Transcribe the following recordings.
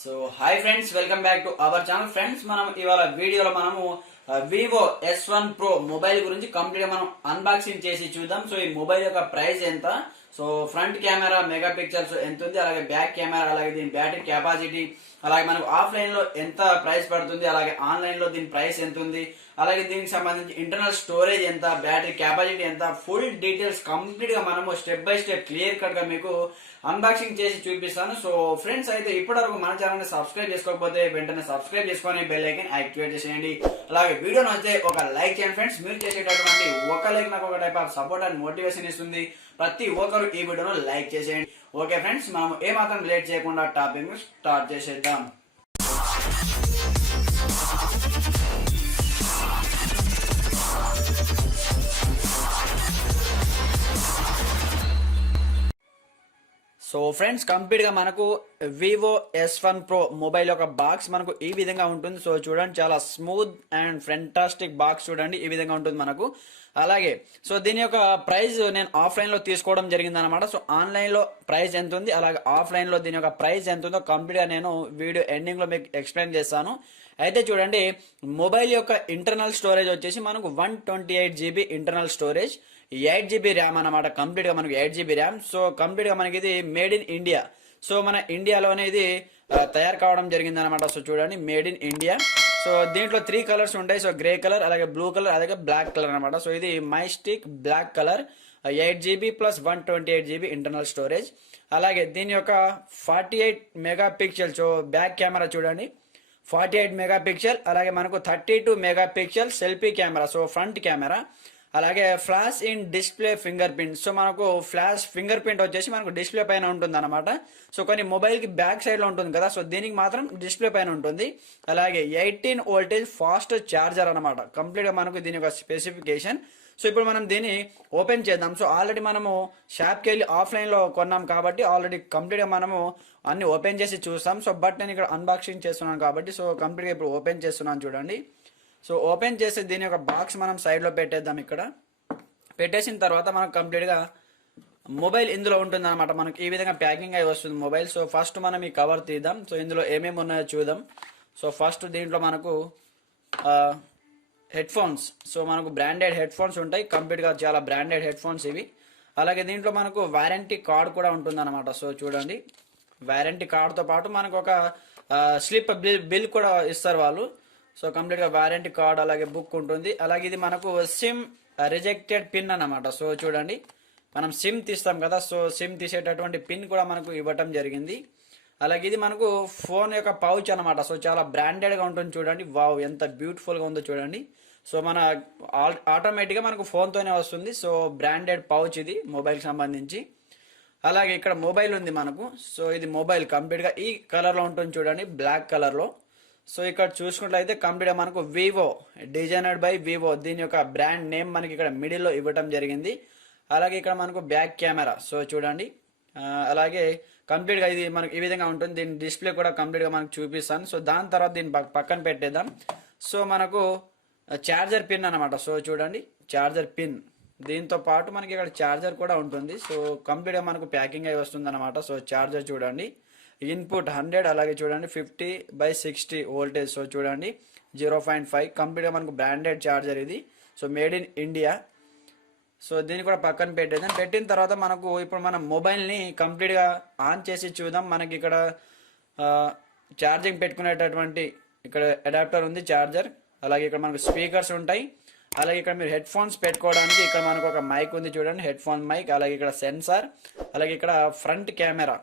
So hi friends, welcome back to our channel. Friends, మనం ఇవాళ వీడియోలో మనము వివో S1 Pro మొబైల్ గురించి కంప్లీట్ గా మనం అన్బాక్సింగ్ చేసి చూద్దాం. సో ఈ మొబైల్ యొక్క ప్రైస్ ఎంత, so front camera mega pixels ఎంత ఉంది, అలాగే బ్యాక్ కెమెరా, అలాగే దీని బ్యాటరీ కెపాసిటీ, అలాగే మనకు ఆఫ్లైన్ లో ఎంత ప్రైస్ పడుతుంది, అలాగే ఆన్లైన్ లో దీని ప్రైస్ ఎంత ఉంది, అలాగే దీనికి సంబంధించి ఇంటర్నల్ స్టోరేజ్ ఎంత, బ్యాటరీ కెపాసిటీ ఎంత, ఫుల్ డీటెయిల్స్ కంప్లీట్ గా మనము step by step clear cut గా మీకు అన్బాక్సింగ్ చేసి చూపిస్తాను. సో ఫ్రెండ్స్, అయితే ఇప్పటివరకు మన ఛానల్ ని సబ్స్క్రైబ్ చేసుకోకపోతే వెంటనే సబ్స్క్రైబ్ చేసుకొని బెల్ ఐకాన్ యాక్టివేట్ చేసేయండి. అలాగే వీడియో నచ్చితే ఒక లైక్ చేయండి ఫ్రెండ్స్. మీరు చేసేటటువంటి ఒక లైక్ నాకు ఒక type of support and motivation ఇస్తుంది. ప్రతి ఒక్కరు ఈ వీడియోను లైక్ చేసేయండి. ఓకే ఫ్రెండ్స్, మనం ఏమాత్రం లేట్ చేయకుండా టాపిక్ స్టార్ట్ చేసేద్దాం. సో ఫ్రెండ్స్, కంప్లీట్ గా మనకు వివో S1 Pro మొబైల్ యొక్క బాక్స్ మనకు ఈ విధంగా ఉంటుంది. సో చూడండి, చాలా స్మూత్ అండ్ ఫెంటాస్టిక్ బాక్స్ చూడండి, ఈ విధంగా ఉంటుంది మనకు. అలాగే సో దీని యొక్క ప్రైస్ నేను ఆఫ్లైన్ లో తీసుకోవడం జరిగింది అనమాట. సో ఆన్లైన్ లో ప్రైస్ ఎంత ఉంది, అలాగే ఆఫ్లైన్ లో దీని యొక్క ప్రైస్ ఎంత ఉందో కంప్లీట్ గా నేను వీడియో ఎండింగ్ లో మీకు ఎక్స్ప్లెయిన్ చేస్తాను. అయితే చూడండి, మొబైల్ యొక్క ఇంటర్నల్ స్టోరేజ్ వచ్చేసి మనకు 128 GB internal storage, 8 GB RAM అనమాట. కంప్లీట్ గా మనకు 8 GB ర్యామ్. సో కంప్లీట్ గా మనకి ఇది మేడ్ ఇన్ ఇండియా. సో మన ఇండియాలోనే ఇది తయారు కావడం జరిగింది అనమాట. సో చూడండి, మేడ్ ఇన్ ఇండియా. సో దీంట్లో 3 కలర్స్ ఉంటాయి. సో గ్రే కలర్, అలాగే బ్లూ కలర్, అలాగే బ్లాక్ కలర్ అనమాట. సో ఇది mystic black colour, 8 GB plus 128 GB internal storage. అలాగే దీని యొక్క 48 megapixel. So back camera చూడండి, 48 మెగా పిక్సెల్. అలాగే మనకు 32 megapixel selfie camera, so front camera. అలాగే flash in display fingerprint. So మనకు ఫ్లాష్ ఫింగర్ ప్రింట్ వచ్చేసి మనకు డిస్ప్లే పైన ఉంటుంది అనమాట. సో కొన్ని మొబైల్ కి బ్యాక్ సైడ్ లో ఉంటుంది కదా, సో దీనికి మాత్రం డిస్ప్లే పైన ఉంటుంది. అలాగే 18 వోల్టేజ్ ఫాస్ట్ ఛార్జర్ అనమాట. కంప్లీట్ గా మనకు దీని యొక్క స్పెసిఫికేషన్. సో ఇప్పుడు మనం దీన్ని ఓపెన్ చేద్దాం. సో ఆల్రెడీ మనము షాప్కి వెళ్ళి ఆఫ్లైన్ లో కొన్నాం కాబట్టి ఆల్రెడీ కంప్లీట్ గా మనము అన్ని ఓపెన్ చేసి చూస్తాం. సో బట్ నేను ఇక్కడ అన్బాక్సింగ్ చేస్తున్నాను కాబట్టి సో కంప్లీట్ గా ఇప్పుడు ఓపెన్ చేస్తున్నాను చూడండి. సో ఓపెన్ చేసి దీని యొక్క బాక్స్ మనం సైడ్ లో పెట్టేద్దాం. ఇక్కడ పెట్టేసిన తర్వాత మనకు కంప్లీట్ గా మొబైల్ ఇందులో ఉంటుంది అనమాట. మనకి ఈ విధంగా ప్యాకింగ్ అయి వస్తుంది మొబైల్. సో ఫస్ట్ మనం ఈ కవర్ తీద్దాం. సో ఇందులో ఏమేమి ఉన్నాయో చూద్దాం. సో ఫస్ట్ దీంట్లో మనకు హెడ్ ఫోన్స్. సో మనకు బ్రాండెడ్ హెడ్ ఫోన్స్ ఉంటాయి. కంప్లీట్ గా చాలా బ్రాండెడ్ హెడ్ ఫోన్స్ ఇవి. అలాగే దీంట్లో మనకు వారంటీ కార్డ్ కూడా ఉంటుంది అనమాట. సో చూడండి, వారంటీ కార్డ్ తో పాటు మనకు ఒక స్లిప్ బిల్ కూడా ఇస్తారు వాళ్ళు. సో కంప్లీట్ గా వారంటీ కార్డ్, అలాగే బుక్ ఉంటుంది. అలాగే ఇది మనకు సిమ్ రిజెక్టెడ్ పిన్ అన్నమాట. సో చూడండి, మనం సిమ్ తీస్తాం కదా, సో సిమ్ తీసేటటువంటి పిన్ కూడా మనకు ఇవ్వటం జరిగింది. అలాగే ఇది మనకు ఫోన్ యొక్క పౌచ్ అనమాట. సో చాలా బ్రాండెడ్ గా ఉంటుంది చూడండి. వావ్, ఎంత బ్యూటిఫుల్ గా ఉందో చూడండి. సో మన ఆటోమేటిక్ గా మనకు ఫోన్ తోనే వస్తుంది. సో బ్రాండెడ్ పౌచ్ ఇది మొబైల్ కి సంబంధించి. అలాగే ఇక్కడ మొబైల్ ఉంది మనకు. సో ఇది మొబైల్ కంప్లీట్ గా ఈ కలర్ లో ఉంటుంది చూడండి, బ్లాక్ కలర్ లో. సో ఇక్కడ చూసుకున్నట్లయితే కంప్లీట్ గా మనకు వివో, డిజైనర్డ్ బై వివో, దీని యొక్క బ్రాండ్ నేమ్ మనకి ఇక్కడ మిడిల్ లో ఇవ్వటం జరిగింది. అలాగే ఇక్కడ మనకు బ్యాక్ కెమెరా. సో చూడండి, అలాగే కంప్లీట్ గా ఇది మనకు ఈ విధంగా ఉంటుంది. దీని డిస్ప్లే కూడా కంప్లీట్ గా మనకు చూపిస్తాను. సో దాని తర్వాత దీన్ని పక్కన పెట్టేద్దాం. సో మనకు చార్జర్ పిన్ అనమాట. సో చూడండి, చార్జర్ పిన్, దీంతో పాటు మనకి ఇక్కడ చార్జర్ కూడా ఉంటుంది. సో కంప్లీట్ గా మనకు ప్యాకింగ్ అయి వస్తుంది అనమాట. సో చార్జర్ చూడండి, ఇన్పుట్ 100, అలాగే చూడండి 50/60 వోల్టేజ్. సో చూడండి 0.5, కంప్లీట్ గా మనకు బ్రాండెడ్ చార్జర్ ఇది. So made in India. So దీన్ని కూడా పక్కన పెట్టేద్దాం. పెట్టిన తర్వాత మనకు ఇప్పుడు మనం మొబైల్ ని కంప్లీట్ గా ఆన్ చేసి చూద్దాం. మనకి ఇక్కడ ఛార్జింగ్ పెట్టుకునేటటువంటి ఇక్కడ అడాప్టర్ ఉంది, ఛార్జర్. అలాగే ఇక్కడ మనకు స్పీకర్స్ ఉంటాయి. అలాగే ఇక్కడ మీరు హెడ్ ఫోన్స్ పెట్టుకోవడానికి ఇక్కడ మనకు ఒక మైక్ ఉంది చూడండి, హెడ్ ఫోన్ మైక్. అలాగే ఇక్కడ సెన్సార్, అలాగే ఇక్కడ ఫ్రంట్ కెమెరా,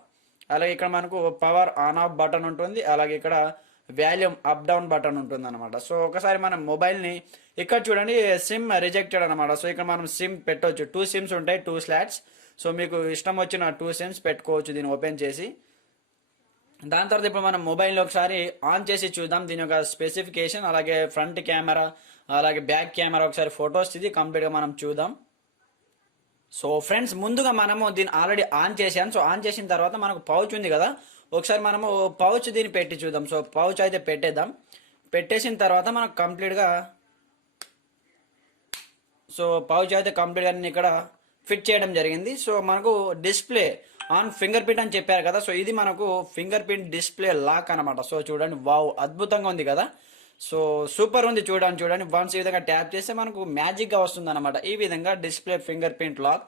అలాగే ఇక్కడ మనకు పవర్ ఆన్ ఆఫ్ బటన్ ఉంటుంది. అలాగే ఇక్కడ వాల్యూమ్ అప్ డౌన్ బటన్ ఉంటుంది అనమాట. సో ఒకసారి మనం మొబైల్ ని ఇక్కడ చూడండి, సిమ్ రిజెక్టెడ్ అనమాట. సో ఇక్కడ మనం సిమ్ పెట్టవచ్చు. 2 సిమ్స్ ఉంటాయి, 2 స్లాట్స్. సో మీకు ఇష్టం వచ్చిన 2 సిమ్స్ పెట్టుకోవచ్చు దీన్ని ఓపెన్ చేసి. దాని తర్వాత ఇప్పుడు మనం మొబైల్ ఒకసారి ఆన్ చేసి చూద్దాం దీని యొక్క స్పెసిఫికేషన్. అలాగే ఫ్రంట్ కెమెరా, అలాగే బ్యాక్ కెమెరా, ఒకసారి ఫొటోస్ ఇది కంప్లీట్ గా మనం చూద్దాం. సో ఫ్రెండ్స్, ముందుగా మనము దీన్ని ఆల్రెడీ ఆన్ చేసాం. సో ఆన్ చేసిన తర్వాత మనకు పౌచ్ ఉంది కదా, ఒకసారి మనము పౌచ్ దీన్ని పెట్టి చూద్దాం. సో పౌచ్ అయితే పెట్టేద్దాం. పెట్టేసిన తర్వాత మనకు కంప్లీట్ గా సో పౌచ్ అయితే కంప్లీట్ గా ఇక్కడ ఫిట్ చేయడం జరిగింది. సో మనకు డిస్ప్లే ఆన్ ఫింగర్ ప్రింట్ అని చెప్పారు కదా, సో ఇది మనకు ఫింగర్ ప్రింట్ డిస్ప్లే లాక్ అనమాట. సో చూడండి, వావ్, అద్భుతంగా ఉంది కదా. సో సూపర్ ఉంది, చూడండి. వన్స్ ఈ విధంగా ట్యాప్ చేస్తే మనకు మ్యాజిక్ గా వస్తుంది అనమాట. ఈ విధంగా డిస్ప్లే ఫింగర్ ప్రింట్ లాక్.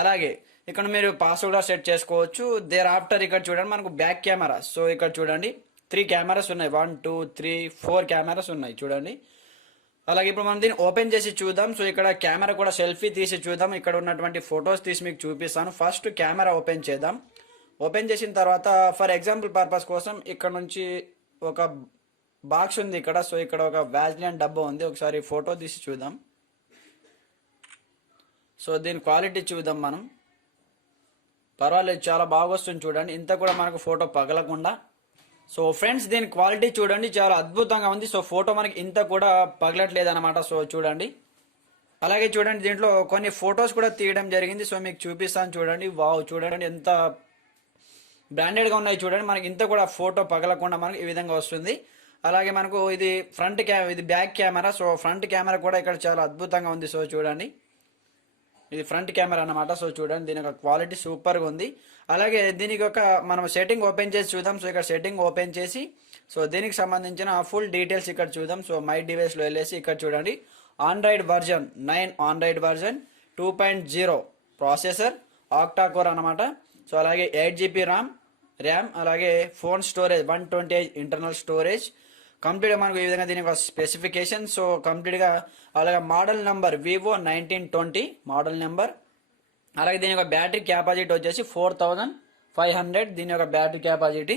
అలాగే ఇక్కడ మీరు పాస్వర్డ్ కూడా సెట్ చేసుకోవచ్చు. దేర్ ఆఫ్టర్ ఇక్కడ చూడండి మనకు బ్యాక్ కెమెరా. సో ఇక్కడ చూడండి 3 కెమెరాస్ ఉన్నాయి, 1 2 3 4 కెమెరాస్ ఉన్నాయి చూడండి. అలాగే ఇప్పుడు మనం దీన్ని ఓపెన్ చేసి చూద్దాం. సో ఇక్కడ కెమెరా కూడా సెల్ఫీ తీసి చూద్దాం. ఇక్కడ ఉన్నటువంటి ఫొటోస్ తీసి మీకు చూపిస్తాను. ఫస్ట్ కెమెరా ఓపెన్ చేద్దాం. ఓపెన్ చేసిన తర్వాత ఫర్ ఎగ్జాంపుల్ పర్పస్ కోసం ఇక్కడ నుంచి ఒక బాక్స్ ఉంది ఇక్కడ. సో ఇక్కడ ఒక వ్యాజ్లిన్ డబ్బా ఉంది. ఒకసారి ఫోటో తీసి చూద్దాం. సో దీని క్వాలిటీ చూద్దాం మనం. పర్వాలేదు, చాలా బాగా వస్తుంది చూడండి. ఇంత కూడా మనకు ఫోటో పగలకుండా. సో ఫ్రెండ్స్, దీని క్వాలిటీ చూడండి, చాలా అద్భుతంగా ఉంది. సో ఫోటో మనకి ఇంత కూడా పగలట్లేదు అనమాట. సో చూడండి. అలాగే చూడండి, దీంట్లో కొన్ని ఫొటోస్ కూడా తీయడం జరిగింది. సో మీకు చూపిస్తాను చూడండి. వావ్, చూడండి ఎంత బ్రాండెడ్గా ఉన్నాయి చూడండి. మనకి ఇంత కూడా ఫోటో పగలకుండా మనకి ఈ విధంగా వస్తుంది. అలాగే మనకు ఇది ఇది back camera. So front camera కూడా ఇక్కడ చాలా అద్భుతంగా ఉంది. సో చూడండి, ఇది ఫ్రంట్ కెమెరా అన్నమాట. సో చూడండి, దీని యొక్క క్వాలిటీ సూపర్గా ఉంది. అలాగే దీనికి ఒక మనం సెట్టింగ్ ఓపెన్ చేసి చూద్దాం. సో ఇక్కడ సెట్టింగ్ ఓపెన్ చేసి సో దీనికి సంబంధించిన ఫుల్ డీటెయిల్స్ ఇక్కడ చూద్దాం. సో మై డివైస్లో వెళ్ళేసి ఇక్కడ చూడండి, Android version 9, Android version 2.0 processor, octa core అనమాట. సో అలాగే 8 GB ర్యామ్, అలాగే ఫోన్ స్టోరేజ్ 128 ఇంటర్నల్ స్టోరేజ్. కంప్లీట్గా మనకు ఈ విధంగా దీని యొక్క స్పెసిఫికేషన్. సో కంప్లీట్గా అలాగే model number Vivo 1920 model number. అలాగే దీని యొక్క బ్యాటరీ కెపాసిటీ వచ్చేసి 4500 దీని యొక్క బ్యాటరీ కెపాసిటీ.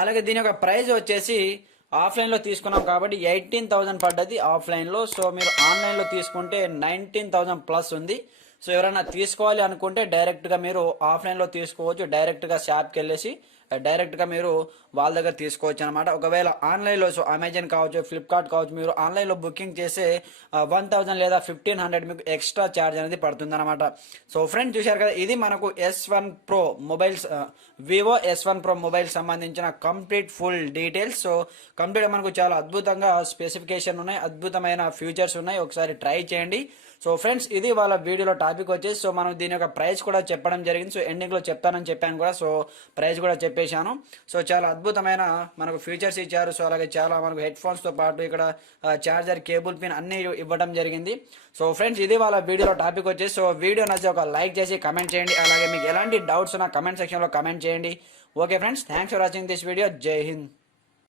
అలాగే దీని యొక్క ప్రైస్ వచ్చేసి ఆఫ్లైన్లో తీసుకున్నాం కాబట్టి 18,000 పడ్డది ఆఫ్లైన్లో. సో మీరు ఆన్లైన్లో తీసుకుంటే 19,000 ప్లస్ ఉంది. సో ఎవరైనా తీసుకోవాలి అనుకుంటే డైరెక్ట్గా మీరు ఆఫ్లైన్లో తీసుకోవచ్చు. డైరెక్ట్గా షాప్కి వెళ్ళేసి డైరెక్ట్గా మీరు వాళ్ళ దగ్గర తీసుకోవచ్చు అనమాట. ఒకవేళ ఆన్లైన్లో సో అమెజాన్ కావచ్చు, ఫ్లిప్కార్ట్ కావచ్చు, మీరు ఆన్లైన్లో బుకింగ్ చేస్తే 1000 లేదా 1500 మీకు ఎక్స్ట్రా ఛార్జ్ అనేది పడుతుంది అనమాట. సో ఫ్రెండ్స్, చూశారు కదా, ఇది మనకు S1 Pro mobiles, Vivo S1 Pro mobile సంబంధించిన complete full details. So complete మనకు చాలా అద్భుతంగా స్పెసిఫికేషన్ ఉన్నాయి, అద్భుతమైన ఫీచర్స్ ఉన్నాయి. ఒకసారి ట్రై చేయండి. సో ఫ్రెండ్స్, ఇది వాళ్ళ వీడియోలో టాపిక్ వచ్చేసి సో మనం దీని యొక్క ప్రైస్ కూడా చెప్పడం జరిగింది. సో ఎండింగ్లో చెప్తానని చెప్పాను కూడా. సో ప్రైస్ కూడా చెప్పేశాను. సో చాలా అద్భుతమైన మనకు ఫీచర్స్ ఇచ్చారు. సో అలాగే చాలా మనకు హెడ్ ఫోన్స్తో పాటు ఇక్కడ చార్జర్, కేబుల్ పిన్ అన్ని ఇవ్వడం జరిగింది. సో ఫ్రెండ్స్, ఇది వాళ్ళ వీడియోలో టాపిక్ వచ్చేసి సో వీడియో నచ్చి ఒక లైక్ చేసి కమెంట్ చేయండి. అలాగే మీకు ఎలాంటి డౌట్స్ ఉన్నా కమెంట్ సెక్షన్లో కమెంట్ చేయండి. Okay friends, thanks for watching this video. జై హింద్.